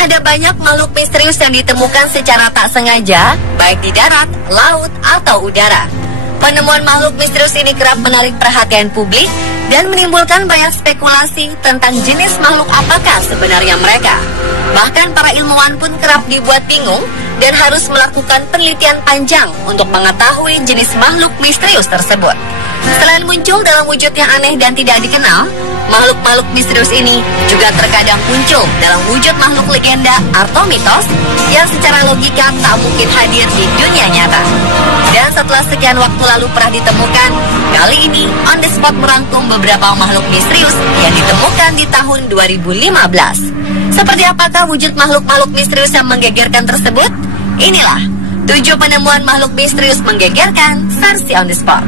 ada banyak makhluk misterius yang ditemukan secara tak sengaja, baik di darat, laut, atau udara. Penemuan makhluk misterius ini kerap menarik perhatian publik dan menimbulkan banyak spekulasi tentang jenis makhluk apakah sebenarnya mereka. Bahkan para ilmuwan pun kerap dibuat bingung dan harus melakukan penelitian panjang untuk mengetahui jenis makhluk misterius tersebut. Selain muncul dalam wujud yang aneh dan tidak dikenal, makhluk-makhluk misterius ini juga terkadang muncul dalam wujud makhluk legenda atau mitos yang secara logika tak mungkin hadir di dunia nyata. Dan setelah sekian waktu lalu pernah ditemukan, kali ini On The Spot merangkum beberapa makhluk misterius yang ditemukan di tahun 2015. Seperti apakah wujud makhluk-makhluk misterius yang menggegerkan tersebut? Inilah 7 penemuan makhluk misterius menggegerkan versi On The Spot.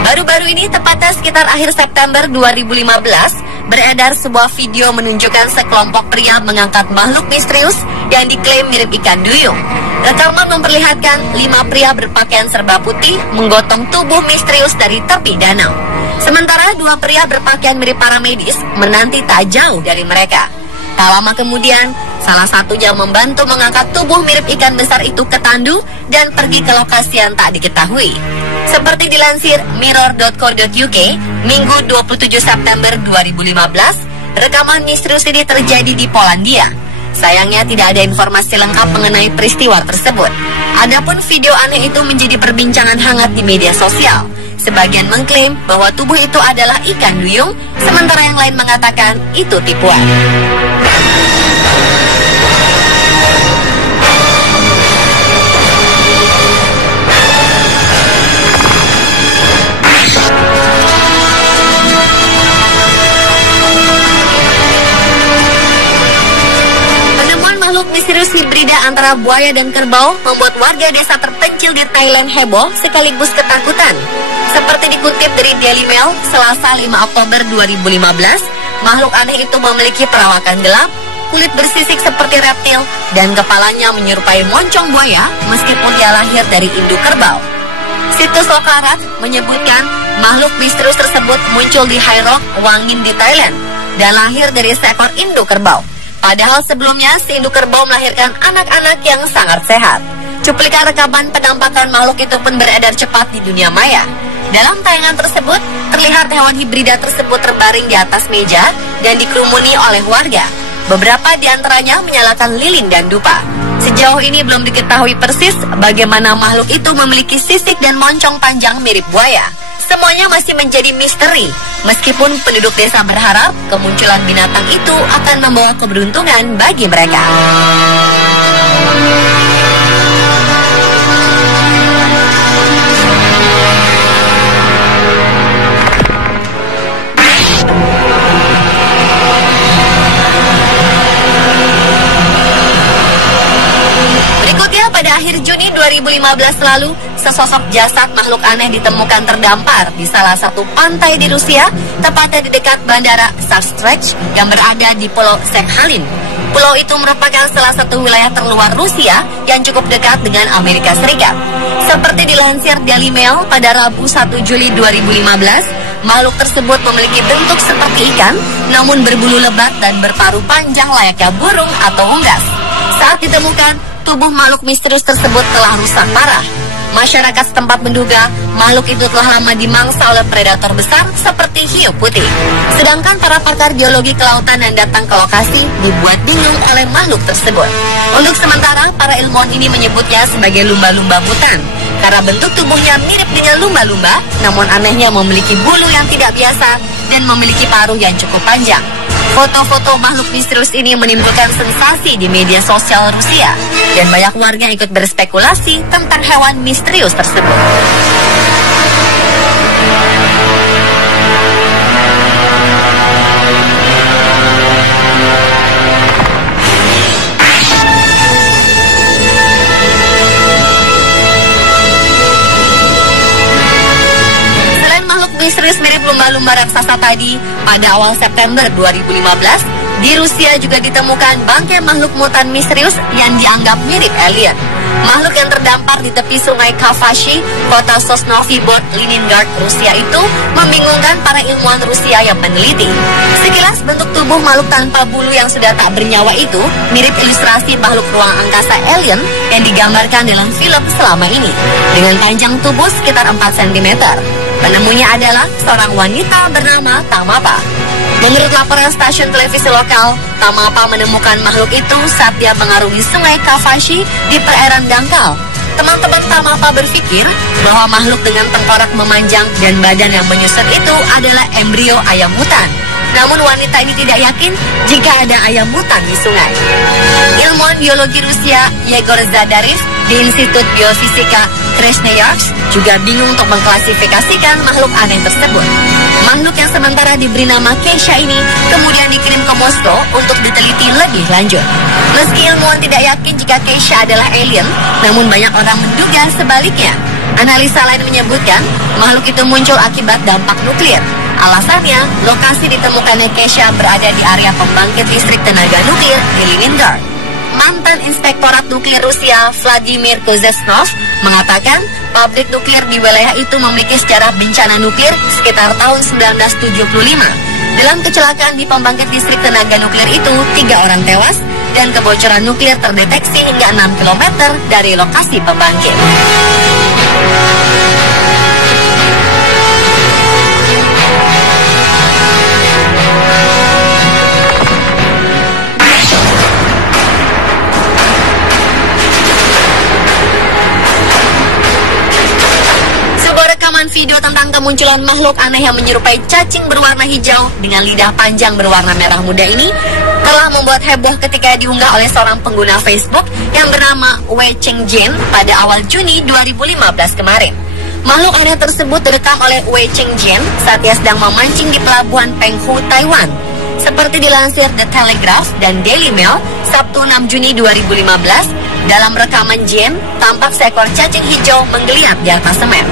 Baru-baru ini, tepatnya sekitar akhir September 2015, beredar sebuah video menunjukkan sekelompok pria mengangkat makhluk misterius yang diklaim mirip ikan duyung. Rekaman memperlihatkan 5 pria berpakaian serba putih menggotong tubuh misterius dari tepi danau. Sementara 2 pria berpakaian mirip para medis menanti tak jauh dari mereka. Tak lama kemudian, salah satunya membantu mengangkat tubuh mirip ikan besar itu ke tandu dan pergi ke lokasi yang tak diketahui. Seperti dilansir mirror.co.uk, Minggu 27 September 2015, rekaman misterius ini terjadi di Polandia. Sayangnya tidak ada informasi lengkap mengenai peristiwa tersebut. Adapun video aneh itu menjadi perbincangan hangat di media sosial. Sebagian mengklaim bahwa tubuh itu adalah ikan duyung, sementara yang lain mengatakan itu tipuan. Misterius hibrida antara buaya dan kerbau membuat warga desa terpencil di Thailand heboh sekaligus ketakutan. Seperti dikutip dari Daily Mail, Selasa 5 Oktober 2015, makhluk aneh itu memiliki perawakan gelap, kulit bersisik seperti reptil, dan kepalanya menyerupai moncong buaya meskipun dia lahir dari induk kerbau. Situs Okarat menyebutkan makhluk misterius tersebut muncul di Hai Rok, Wangin di Thailand, dan lahir dari seekor induk kerbau. Padahal sebelumnya si induk kerbau melahirkan anak-anak yang sangat sehat. Cuplikan rekaman penampakan makhluk itu pun beredar cepat di dunia maya. Dalam tayangan tersebut, terlihat hewan hibrida tersebut terbaring di atas meja dan dikerumuni oleh warga. Beberapa di antaranya menyalakan lilin dan dupa. Sejauh ini belum diketahui persis bagaimana makhluk itu memiliki sisik dan moncong panjang mirip buaya. Semuanya masih menjadi misteri, meskipun penduduk desa berharap kemunculan binatang itu akan membawa keberuntungan bagi mereka. Pada akhir Juni 2015 lalu, sesosok jasad makhluk aneh ditemukan terdampar di salah satu pantai di Rusia, tepatnya di dekat bandara Savstrech yang berada di Pulau Sakhalin. Pulau itu merupakan salah satu wilayah terluar Rusia yang cukup dekat dengan Amerika Serikat. Seperti dilansir Daily Mail pada Rabu 1 Juli 2015, makhluk tersebut memiliki bentuk seperti ikan, namun berbulu lebat dan berparuh panjang layaknya burung atau unggas. Saat ditemukan, tubuh makhluk misterius tersebut telah rusak parah. Masyarakat setempat menduga makhluk itu telah lama dimangsa oleh predator besar seperti hiu putih. Sedangkan para pakar biologi kelautan yang datang ke lokasi dibuat bingung oleh makhluk tersebut. Untuk sementara, para ilmuwan ini menyebutnya sebagai lumba-lumba hutan karena bentuk tubuhnya mirip dengan lumba-lumba, namun anehnya memiliki bulu yang tidak biasa dan memiliki paruh yang cukup panjang. Foto-foto makhluk misterius ini menimbulkan sensasi di media sosial Rusia dan banyak warga yang ikut berspekulasi tentang hewan misterius tersebut. Misterius mirip lumba-lumba raksasa tadi, pada awal September 2015, Di Rusia juga ditemukan bangkai makhluk mutan misterius yang dianggap mirip alien. Makhluk yang terdampar di tepi sungai Kavashi, kota Sosnovy Bor, Leningrad, Rusia itu membingungkan para ilmuwan Rusia yang meneliti. Sekilas bentuk tubuh makhluk tanpa bulu yang sudah tak bernyawa itu mirip ilustrasi makhluk ruang angkasa alien yang digambarkan dalam film selama ini, dengan panjang tubuh sekitar 4 cm. Penemunya adalah seorang wanita bernama Tamapa. Menurut laporan stasiun televisi lokal, Tamapa menemukan makhluk itu saat dia mengarungi sungai Kavashi di perairan dangkal. Teman-teman Tamapa berpikir bahwa makhluk dengan tengkorak memanjang dan badan yang menyusut itu adalah embrio ayam hutan. Namun wanita ini tidak yakin jika ada ayam hutan di sungai. Ilmuwan biologi Rusia Yegor Zadarev di Institut Biofisika Krasnoyarsk juga bingung untuk mengklasifikasikan makhluk aneh tersebut. Makhluk yang sementara diberi nama Keisha ini kemudian dikirim ke Moskow untuk diteliti lebih lanjut. Meski ilmuwan tidak yakin jika Keisha adalah alien, namun banyak orang menduga sebaliknya. Analisa lain menyebutkan makhluk itu muncul akibat dampak nuklir. Alasannya, lokasi ditemukannya Keisha berada di area pembangkit listrik tenaga nuklir di Leningrad. Mantan Inspektorat Nuklir Rusia Vladimir Kozesnov mengatakan pabrik nuklir di wilayah itu memiliki sejarah bencana nuklir sekitar tahun 1975. Dalam kecelakaan di pembangkit listrik tenaga nuklir itu, 3 orang tewas dan kebocoran nuklir terdeteksi hingga 6 km dari lokasi pembangkit. Video tentang kemunculan makhluk aneh yang menyerupai cacing berwarna hijau dengan lidah panjang berwarna merah muda ini telah membuat heboh ketika diunggah oleh seorang pengguna Facebook yang bernama Wei Chengjin pada awal Juni 2015 kemarin. Makhluk aneh tersebut direkam oleh Wei Chengjin saat ia sedang memancing di pelabuhan Penghu, Taiwan. Seperti dilansir The Telegraph dan Daily Mail, Sabtu 6 Juni 2015, dalam rekaman Jin, tampak seekor cacing hijau menggeliat di atas semen.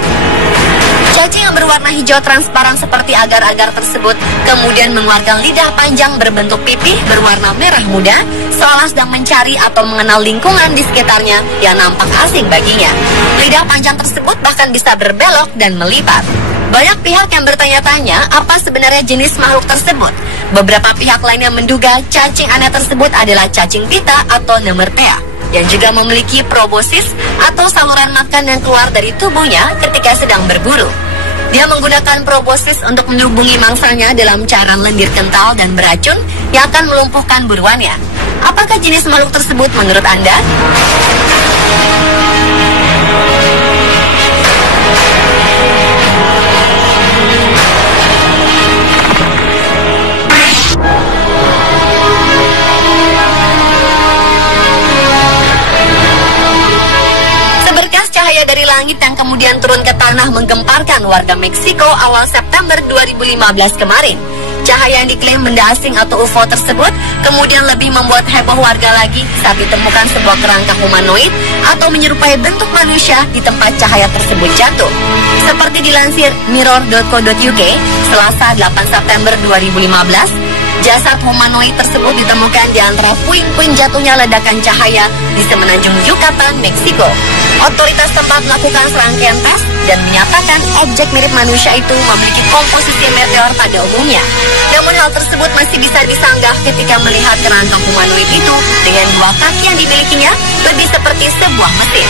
Cacing yang berwarna hijau transparan seperti agar-agar tersebut kemudian mengeluarkan lidah panjang berbentuk pipih berwarna merah muda, seolah sedang mencari atau mengenal lingkungan di sekitarnya yang nampak asing baginya. Lidah panjang tersebut bahkan bisa berbelok dan melipat. Banyak pihak yang bertanya-tanya apa sebenarnya jenis makhluk tersebut. Beberapa pihak lainnya menduga cacing aneh tersebut adalah cacing pita atau Nemertea, yang juga memiliki proboscis atau saluran makan yang keluar dari tubuhnya ketika sedang berburu. Dia menggunakan proboscis untuk menghubungi mangsanya dalam cairan lendir kental dan beracun yang akan melumpuhkan buruannya. Apakah jenis makhluk tersebut menurut Anda? Dari langit yang kemudian turun ke tanah menggemparkan warga Meksiko awal September 2015 kemarin. Cahaya yang diklaim benda asing atau UFO tersebut kemudian lebih membuat heboh warga lagi saat ditemukan sebuah kerangka humanoid atau menyerupai bentuk manusia di tempat cahaya tersebut jatuh. Seperti dilansir mirror.co.uk, Selasa 8 September 2015, jasad humanoid tersebut ditemukan di antara puing-puing jatuhnya ledakan cahaya di semenanjung Yucatan, Meksiko. Otoritas tempat melakukan serangkaian tes dan menyatakan objek mirip manusia itu memiliki komposisi meteor pada umumnya. Namun hal tersebut masih bisa disanggah ketika melihat kerangka humanoid itu dengan 2 kaki yang dimilikinya lebih seperti sebuah mesin.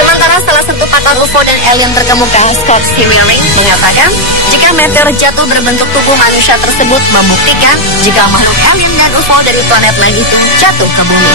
Sementara salah satu pakar UFO dan alien terkemuka, Scott Searing, mengatakan jika meteor jatuh berbentuk tubuh manusia tersebut membuktikan jika makhluk alien dan UFO dari planet lain itu jatuh ke bumi.